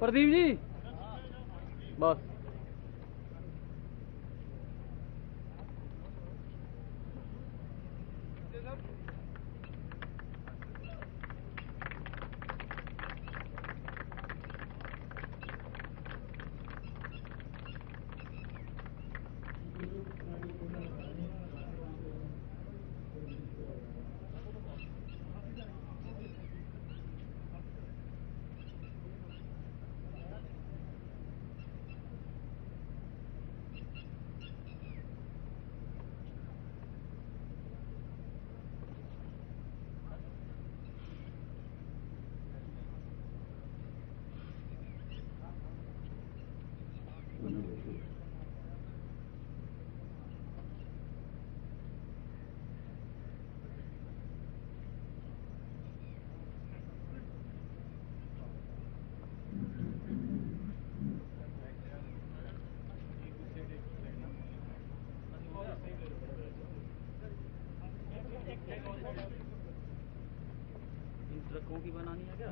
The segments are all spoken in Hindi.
प्रदीप जी बस ट्रकों की बनानी है क्या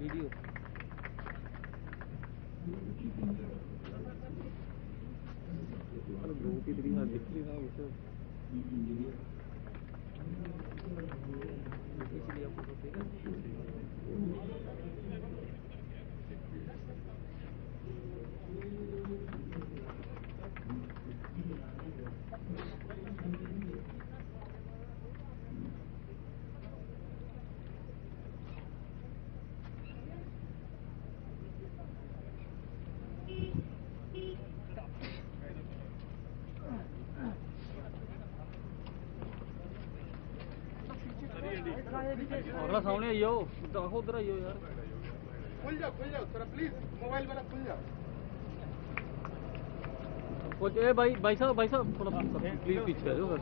वीडियो लोगों की दिख नहीं रहा उसे इसलिए फोटो ठीक अगला सामने आइयो उधर आइयो यार खुल जाओ थोड़ा प्लीज मोबाइल वाला खुल जाओ भाई साहब थोड़ा प्लीज पीछे आ जाओ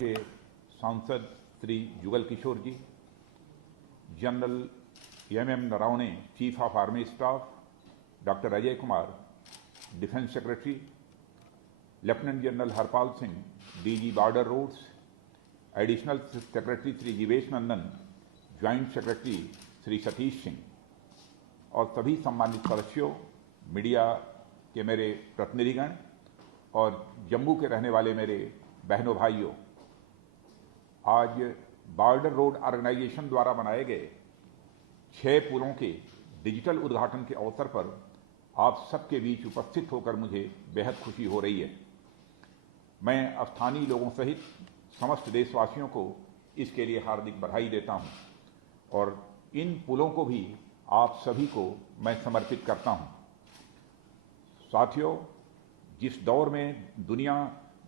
के सांसद Shri Jugal Kishore ji, general M Naravane, chief of army staff, doctor Ajay Kumar, defence secretary, lieutenant general Harpal Singh, DG border roads, additional secretary Shri Jeevesh Nandan, joint secretary Shri Satish Singh और सभी सम्मानित सदस्यों, मीडिया के मेरे प्रतिनिधिगण और जम्मू के रहने वाले मेरे बहनों भाइयों, आज बॉर्डर रोड ऑर्गेनाइजेशन द्वारा बनाए गए 6 पुलों के डिजिटल उद्घाटन के अवसर पर आप सबके बीच उपस्थित होकर मुझे बेहद खुशी हो रही है। मैं स्थानीय लोगों सहित समस्त देशवासियों को इसके लिए हार्दिक बधाई देता हूं और इन पुलों को भी आप सभी को मैं समर्पित करता हूं। साथियों, जिस दौर में दुनिया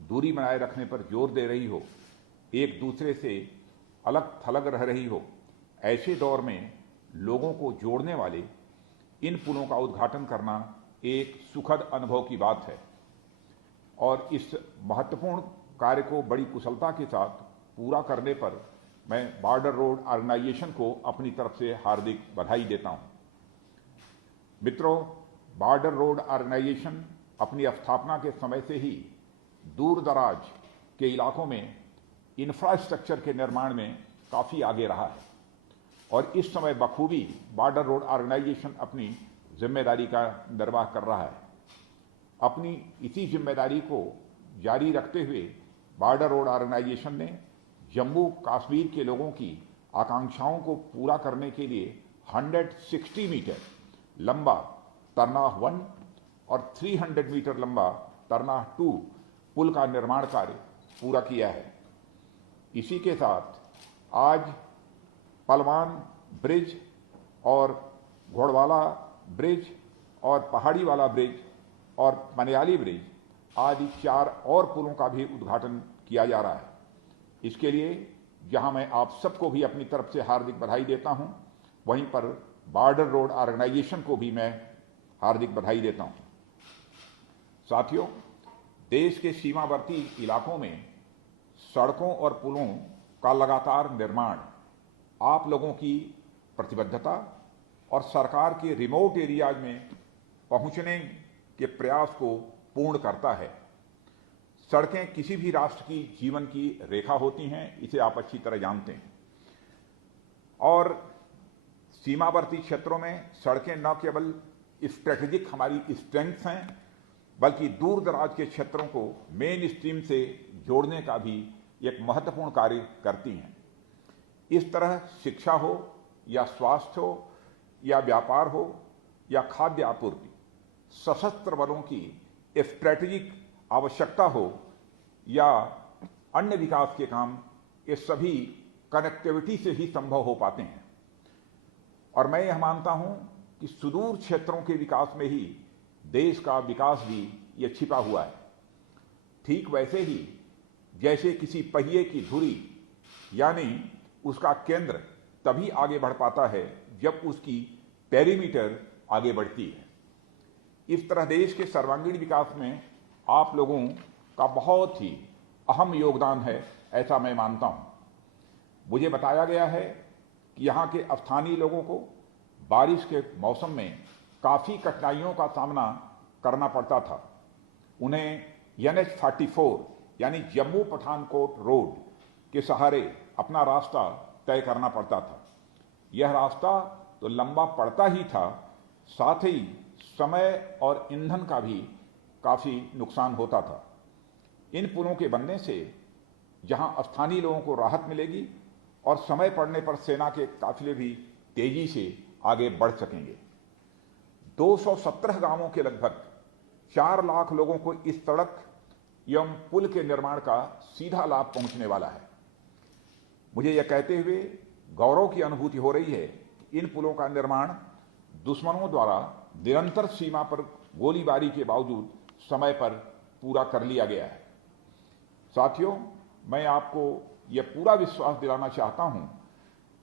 दूरी बनाए रखने पर जोर दे रही हो, एक दूसरे से अलग थलग रह रही हो, ऐसे दौर में लोगों को जोड़ने वाले इन पुलों का उद्घाटन करना एक सुखद अनुभव की बात है और इस महत्वपूर्ण कार्य को बड़ी कुशलता के साथ पूरा करने पर मैं बॉर्डर रोड ऑर्गेनाइजेशन को अपनी तरफ से हार्दिक बधाई देता हूं। मित्रों, बॉर्डर रोड ऑर्गेनाइजेशन अपनी स्थापना के समय से ही दूर दराज के इलाकों में इंफ्रास्ट्रक्चर के निर्माण में काफी आगे रहा है और इस समय बखूबी बॉर्डर रोड ऑर्गेनाइजेशन अपनी जिम्मेदारी का निर्वाह कर रहा है। अपनी इसी जिम्मेदारी को जारी रखते हुए बॉर्डर रोड ऑर्गेनाइजेशन ने जम्मू कश्मीर के लोगों की आकांक्षाओं को पूरा करने के लिए 160 मीटर लंबा तरनाह 1 और 300 मीटर लंबा तरनाह 2 पुल का निर्माण कार्य पूरा किया है। इसी के साथ आज पलवान ब्रिज और घोड़वाला ब्रिज और पहाड़ी वाला ब्रिज और मनियाली ब्रिज आदि 4 और पुलों का भी उद्घाटन किया जा रहा है। इसके लिए जहां मैं आप सबको भी अपनी तरफ से हार्दिक बधाई देता हूं, वहीं पर बॉर्डर रोड ऑर्गेनाइजेशन को भी मैं हार्दिक बधाई देता हूं। साथियों, देश के सीमावर्ती इलाकों में सड़कों और पुलों का लगातार निर्माण आप लोगों की प्रतिबद्धता और सरकार के रिमोट एरियाज में पहुंचने के प्रयास को पूर्ण करता है। सड़कें किसी भी राष्ट्र की जीवन की रेखा होती हैं, इसे आप अच्छी तरह जानते हैं और सीमावर्ती क्षेत्रों में सड़कें न केवल स्ट्रेटेजिक हमारी स्ट्रेंथ हैं, बल्कि दूर दराज के क्षेत्रों को मेन स्ट्रीम से जोड़ने का भी एक महत्वपूर्ण कार्य करती हैं। इस तरह शिक्षा हो या स्वास्थ्य हो या व्यापार हो या खाद्य आपूर्ति, सशस्त्र बलों की स्ट्रेटेजिक आवश्यकता हो या अन्य विकास के काम, ये सभी कनेक्टिविटी से ही संभव हो पाते हैं। और मैं यह मानता हूं कि सुदूर क्षेत्रों के विकास में ही देश का विकास भी ये छिपा हुआ है। ठीक वैसे ही जैसे किसी पहिए की धुरी यानी उसका केंद्र तभी आगे बढ़ पाता है जब उसकी पेरीमीटर आगे बढ़ती है। इस तरह देश के सर्वांगीण विकास में आप लोगों का बहुत ही अहम योगदान है, ऐसा मैं मानता हूं। मुझे बताया गया है कि यहां के स्थानीय लोगों को बारिश के मौसम में काफी कठिनाइयों का सामना करना पड़ता था। उन्हें NH-44 यानी जम्मू पठानकोट रोड के सहारे अपना रास्ता तय करना पड़ता था। यह रास्ता तो लंबा पड़ता ही था, साथ ही समय और ईंधन का भी काफी नुकसान होता था। इन पुलों के बनने से जहां स्थानीय लोगों को राहत मिलेगी और समय पड़ने पर सेना के काफिले भी तेजी से आगे बढ़ सकेंगे। 217 गांवों के लगभग 4 लाख लोगों को इस सड़क एवं पुल के निर्माण का सीधा लाभ पहुंचने वाला है। मुझे यह कहते हुए गौरव की अनुभूति हो रही है कि इन पुलों का निर्माण दुश्मनों द्वारा निरंतर सीमा पर गोलीबारी के बावजूद समय पर पूरा कर लिया गया है। साथियों, मैं आपको यह पूरा विश्वास दिलाना चाहता हूं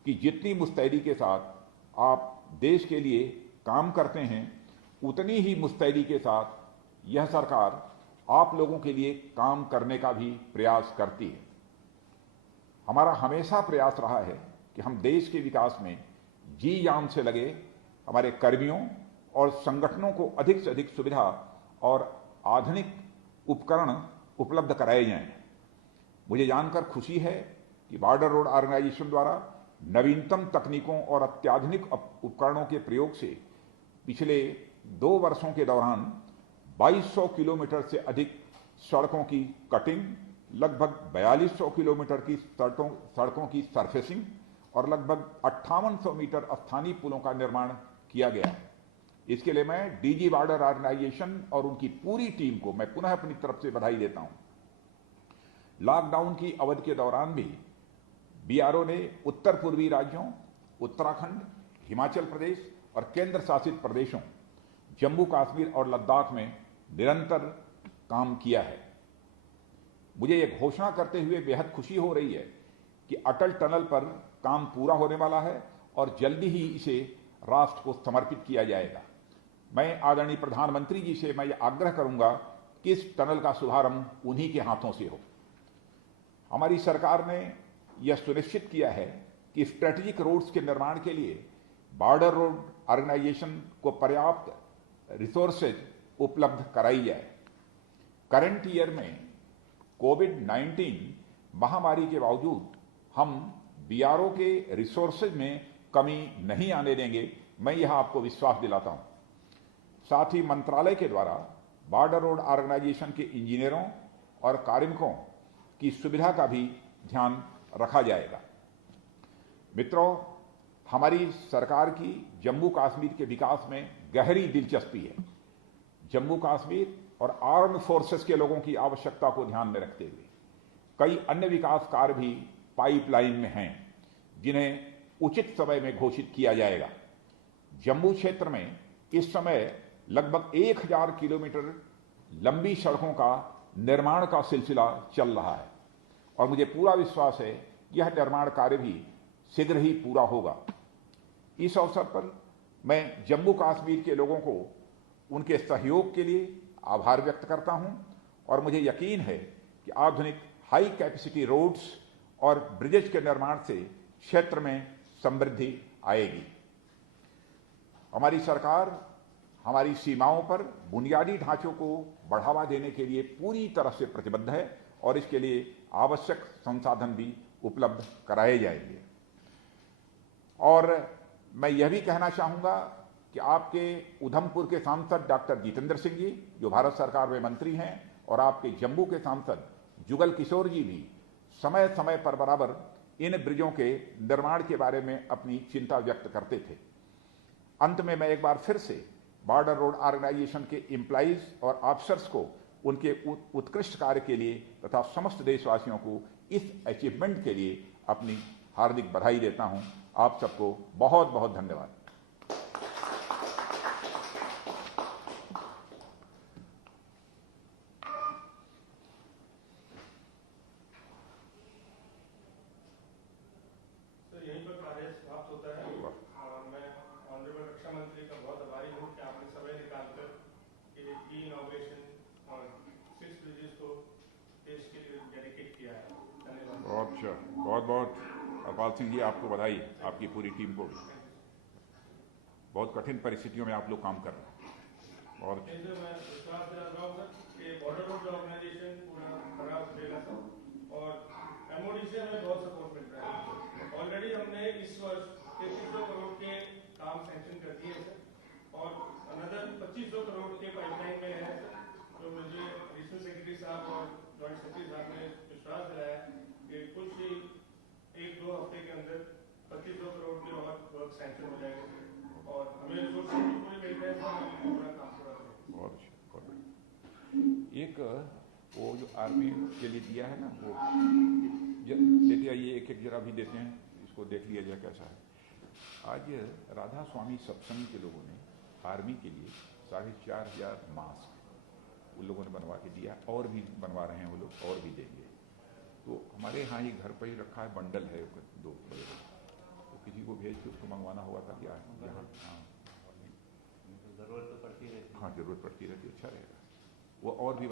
कि जितनी मुस्तैदी के साथ आप देश के लिए काम करते हैं, उतनी ही मुस्तैदी के साथ यह सरकार आप लोगों के लिए काम करने का भी प्रयास करती है। हमारा हमेशा प्रयास रहा है कि हम देश के विकास में जी जान से लगे हमारे कर्मियों और संगठनों को अधिक से अधिक सुविधा और आधुनिक उपकरण उपलब्ध कराए जाएं। मुझे जानकर खुशी है कि बॉर्डर रोड ऑर्गेनाइजेशन द्वारा नवीनतम तकनीकों और अत्याधुनिक उपकरणों के प्रयोग से पिछले 2 वर्षों के दौरान 2200 किलोमीटर से अधिक सड़कों की कटिंग, लगभग 4200 किलोमीटर की सड़कों की सरफेसिंग और लगभग 5800 मीटर स्थानीय पुलों का निर्माण किया गया है। इसके लिए मैं डीजी बॉर्डर ऑर्गेनाइजेशन और उनकी पूरी टीम को मैं पुनः अपनी तरफ से बधाई देता हूं। लॉकडाउन की अवधि के दौरान भी बीआरओ ने उत्तर पूर्वी राज्यों उत्तराखंड, हिमाचल प्रदेश और केंद्र शासित प्रदेशों जम्मू कश्मीर और लद्दाख में निरंतर काम किया है। मुझे यह घोषणा करते हुए बेहद खुशी हो रही है कि अटल टनल पर काम पूरा होने वाला है और जल्दी ही इसे राष्ट्र को समर्पित किया जाएगा। मैं आदरणीय प्रधानमंत्री जी से मैं यह आग्रह करूंगा कि इस टनल का शुभारंभ उन्हीं के हाथों से हो। हमारी सरकार ने यह सुनिश्चित किया है कि स्ट्रेटेजिक रोड्स के निर्माण के लिए बॉर्डर रोड ऑर्गेनाइजेशन को पर्याप्त रिसोर्सेज उपलब्ध कराई जाए। करंट ईयर में कोविड-19 महामारी के बावजूद हम बीआरओ के रिसोर्सेज में कमी नहीं आने देंगे, मैं यह आपको विश्वास दिलाता हूं। साथ ही मंत्रालय के द्वारा बॉर्डर रोड ऑर्गेनाइजेशन के इंजीनियरों और कार्मिकों की सुविधा का भी ध्यान रखा जाएगा। मित्रों, हमारी सरकार की जम्मू कश्मीर के विकास में गहरी दिलचस्पी है। जम्मू कश्मीर और आर्म्ड फोर्सेस के लोगों की आवश्यकता को ध्यान में रखते हुए कई अन्य विकास कार्य भी पाइपलाइन में हैं, जिन्हें उचित समय में घोषित किया जाएगा। जम्मू क्षेत्र में इस समय लगभग 1000 किलोमीटर लंबी सड़कों का निर्माण का सिलसिला चल रहा है और मुझे पूरा विश्वास है कि यह निर्माण कार्य भी शीघ्र ही पूरा होगा। इस अवसर पर मैं जम्मू कश्मीर के लोगों को उनके सहयोग के लिए आभार व्यक्त करता हूं और मुझे यकीन है कि आधुनिक हाई कैपेसिटी रोड्स और ब्रिजेज के निर्माण से क्षेत्र में समृद्धि आएगी। हमारी सरकार हमारी सीमाओं पर बुनियादी ढांचों को बढ़ावा देने के लिए पूरी तरह से प्रतिबद्ध है और इसके लिए आवश्यक संसाधन भी उपलब्ध कराए जाएंगे। और मैं यह भी कहना चाहूंगा कि आपके उधमपुर के सांसद डॉक्टर जितेंद्र सिंह जी, जो भारत सरकार में मंत्री हैं, और आपके जम्मू के सांसद जुगल किशोर जी भी समय समय पर बराबर इन ब्रिजों के निर्माण के बारे में अपनी चिंता व्यक्त करते थे। अंत में मैं एक बार फिर से बॉर्डर रोड ऑर्गेनाइजेशन के एम्प्लॉइज और ऑफिसर्स को उनके उत्कृष्ट कार्य के लिए तथा समस्त देशवासियों को इस अचीवमेंट के लिए अपनी हार्दिक बधाई देता हूं। आप सबको बहुत बहुत धन्यवाद। यहीं पर कार्य समाप्त होता है। मैं ऑनरेबल रक्षा मंत्री का बहुत आभारी हूँ कि आपने समय निकालकर की इनॉग्रेशन और 6 ब्रिजेस को देश के लिए डेडिकेट किया है। धन्यवाद। बहुत अच्छा, बहुत बहुत हरपाल सिंह जी, आपको बधाई, आपकी पूरी टीम को। बहुत कठिन परिस्थितियों में आप लोग काम कर रहे हैं। और मैं विश्वास दिला रहा हूँ कि बॉर्डर रोड ऑर्गेनाइजेशन पूरा खड़ा उतरेगा सर, और एमओडी से हमें बहुत सपोर्ट मिल रहा है। ऑलरेडी हमने इस वर्ष 3300 करोड़ के काम सैंक्शन कर दिए सर, और अनदर 2500 करोड़ के पाइपलाइन में है सर। तो मुझे एडिशनल सेक्रेटरी साहब और जॉइंट सेक्रेटरी साहब ने विश्वास दिलाया कि कुछ ही 1-2 हफ्ते के अंदर 2500 करोड़ के और वर्क सैंक्शन हो जाएंगे और हमें रिसोर्सेज भी पूरे मिल रहे हैं, पूरा काम पूरा करें। बहुत अच्छा। एक वो जो आर्मी के लिए दिया है ना, वो लेते आइए, एक एक जरा भी देते हैं, इसको देख लिया जाए कैसा है। आज राधा स्वामी सत्संग के लोगों ने आर्मी के लिए 4500 मास्क उन लोगों ने बनवा के दिया, और भी बनवा रहे हैं वो लोग, और भी देंगे। तो हमारे यहाँ ही घर पर ही रखा है, बंडल है 2 बड़े, तो किसी को भेज के उसको मंगवाना होगा था क्या यहाँ। हाँ, जरूरत तो पड़ती रहती है। हाँ, जरूरत पड़ती रहती है, अच्छा रहेगा वो और भी।